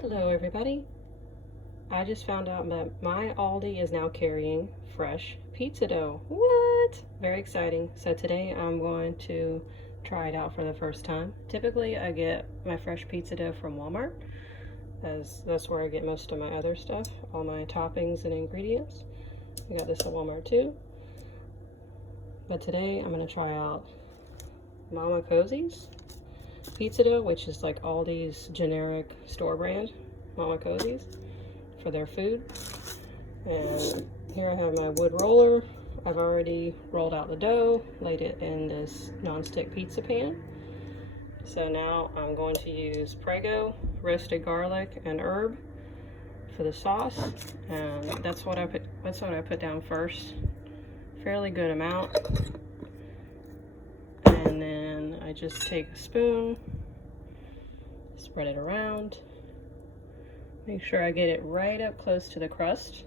Hello everybody. I just found out that my Aldi is now carrying fresh pizza dough. What? Very exciting. So today I'm going to try it out for the first time. Typically I get my fresh pizza dough from Walmart, as that's where I get most of my other stuff, all my toppings and ingredients. I got this at Walmart too. But today I'm going to try out Mama Cosie's pizza dough, which is like Aldi's generic store brand, Mama Cosie's, for their food. And here I have my wood roller. I've already rolled out the dough, laid it in this non-stick pizza pan. So now I'm going to use Prego, roasted garlic, and herb for the sauce, and that's what I put down first. Fairly good amount. And then I just take a spoon, spread it around, make sure I get it right up close to the crust.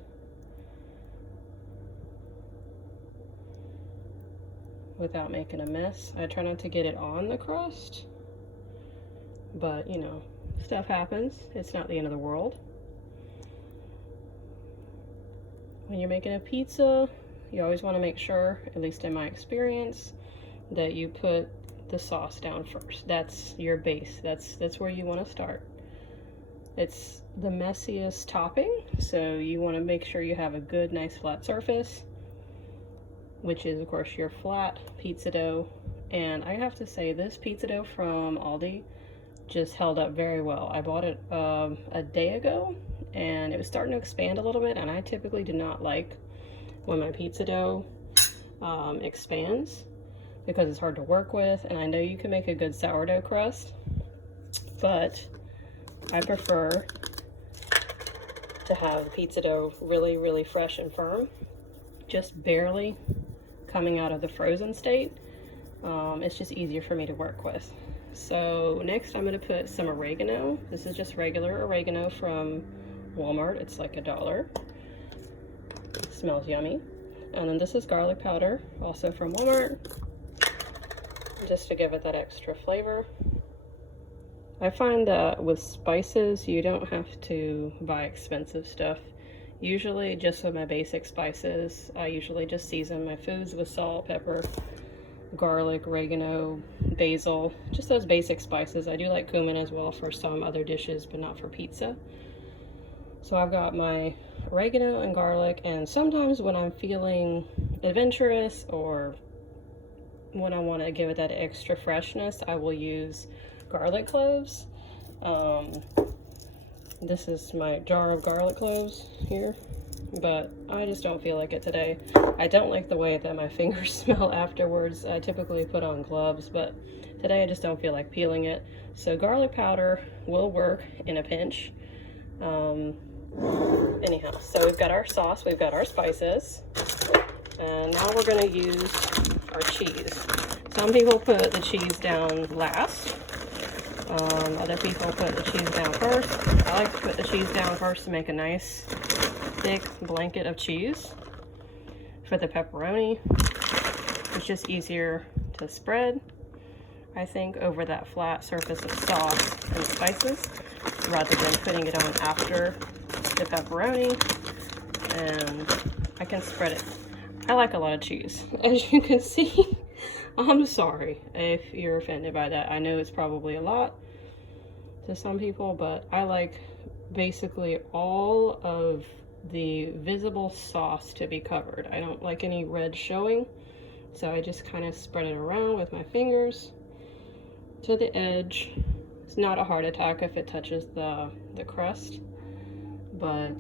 Without making a mess. I try not to get it on the crust, but you know, stuff happens. It's not the end of the world. When you're making a pizza, you always want to make sure, at least in my experience, that you put the sauce down first. That's your base. That's where you want to start. It's the messiest topping, so you want to make sure you have a good, nice flat surface, which is of course your flat pizza dough. And I have to say, this pizza dough from Aldi just held up very well. I bought it a day ago, and it was starting to expand a little bit, and I typically do not like when my pizza dough expands, because it's hard to work with. And I know you can make a good sourdough crust, but I prefer to have the pizza dough really fresh and firm, just barely coming out of the frozen state. It's just easier for me to work with. So next I'm going to put some oregano. This is just regular oregano from Walmart. It's like $1. It smells yummy. And then this is garlic powder, also from Walmart, just to give it that extra flavor. I find that with spices, you don't have to buy expensive stuff. Usually, just with my basic spices, I usually just season my foods with salt, pepper, garlic, oregano, basil, just those basic spices. I do like cumin as well for some other dishes, but not for pizza. So I've got my oregano and garlic, and sometimes when I'm feeling adventurous or when I want to give it that extra freshness, I will use garlic cloves. This is my jar of garlic cloves here, but I just don't feel like it today. I don't like the way that my fingers smell afterwards. I typically put on gloves, but today I just don't feel like peeling it. So garlic powder will work in a pinch. Anyhow, so we've got our sauce, we've got our spices, and now we're going to use our cheese. Some people put the cheese down last. Other people put the cheese down first. I like to put the cheese down first to make a nice thick blanket of cheese. For the pepperoni, it's just easier to spread, I think, over that flat surface of sauce and spices, rather than putting it on after the pepperoni. And I can spread it. I like a lot of cheese, as you can see. I'm sorry if you're offended by that. I know it's probably a lot to some people, but I like basically all of the visible sauce to be covered. I don't like any red showing, so I just kind of spread it around with my fingers to the edge. It's not a heart attack if it touches the crust, but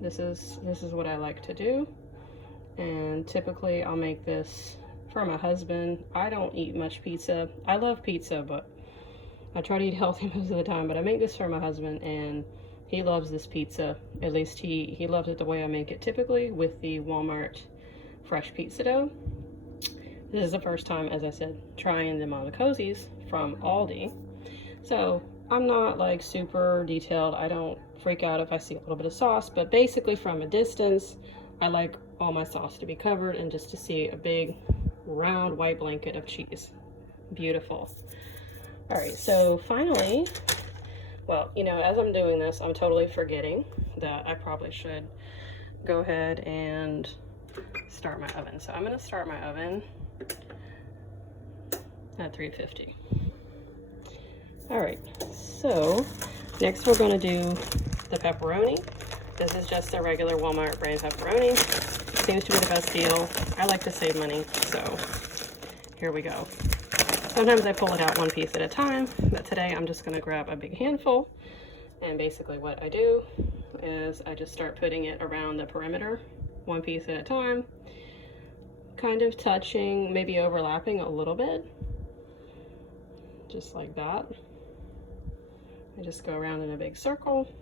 this is what I like to do. And typically I'll make this for my husband. I don't eat much pizza. I love pizza, but I try to eat healthy most of the time. But I make this for my husband, and he loves this pizza. At least he loves it the way I make it, typically with the Walmart fresh pizza dough. This is the first time, as I said, trying the Mama Cosie's from Aldi. So I'm not like super detailed. I don't freak out if I see a little bit of sauce, but basically from a distance, I like all my sauce to be covered and just to see a big round white blanket of cheese. Beautiful. All right, so finally Well, you know, as I'm doing this, I'm totally forgetting that I probably should go ahead and start my oven. So I'm going to start my oven at 350. All right, so next we're going to do the pepperoni. This is just a regular Walmart brand pepperoni. Seems to be the best deal. I like to save money, so here we go. Sometimes I pull it out one piece at a time, but today I'm just going to grab a big handful. And basically what I do is I just start putting it around the perimeter, one piece at a time, kind of touching, maybe overlapping a little bit, just like that. I just go around in a big circle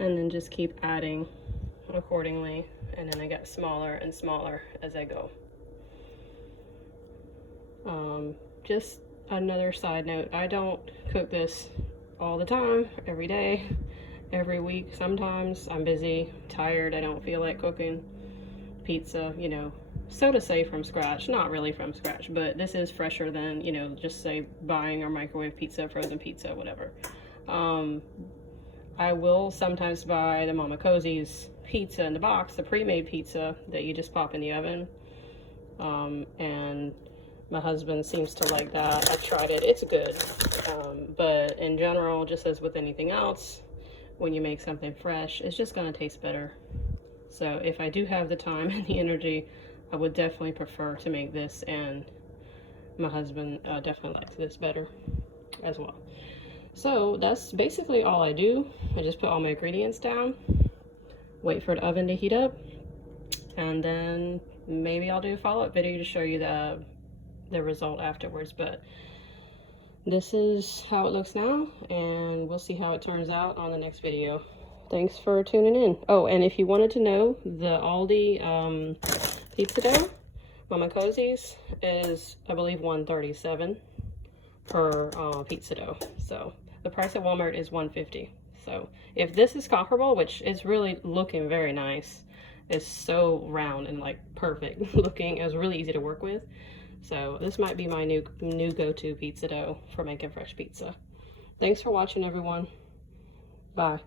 and then just keep adding accordingly, and then I get smaller and smaller as I go. Just another side note, I don't cook this all the time, every day, every week. Sometimes I'm busy, tired, I don't feel like cooking pizza, you know, so to say from scratch, not really from scratch, but this is fresher than, you know, just say buying or microwave pizza, frozen pizza, whatever. I will sometimes buy the Mama Cozy's pizza in the box, the pre-made pizza that you just pop in the oven, and my husband seems to like that. I tried it, it's good, but in general, just as with anything else, when you make something fresh, it's just going to taste better. So if I do have the time and the energy, I would definitely prefer to make this, and my husband definitely likes this better as well. So that's basically all I do. I just put all my ingredients down, wait for the oven to heat up, and then maybe I'll do a follow-up video to show you the result afterwards. But this is how it looks now, and we'll see how it turns out on the next video. Thanks for tuning in. Oh, and if you wanted to know, the Aldi pizza dough, Mama Cozy's, is I believe $137 per pizza dough. So the price at Walmart is $150. So if this is comparable, which is really looking very nice, it's so round and like perfect looking, it was really easy to work with. So this might be my new go-to pizza dough for making fresh pizza. Thanks for watching, everyone. Bye.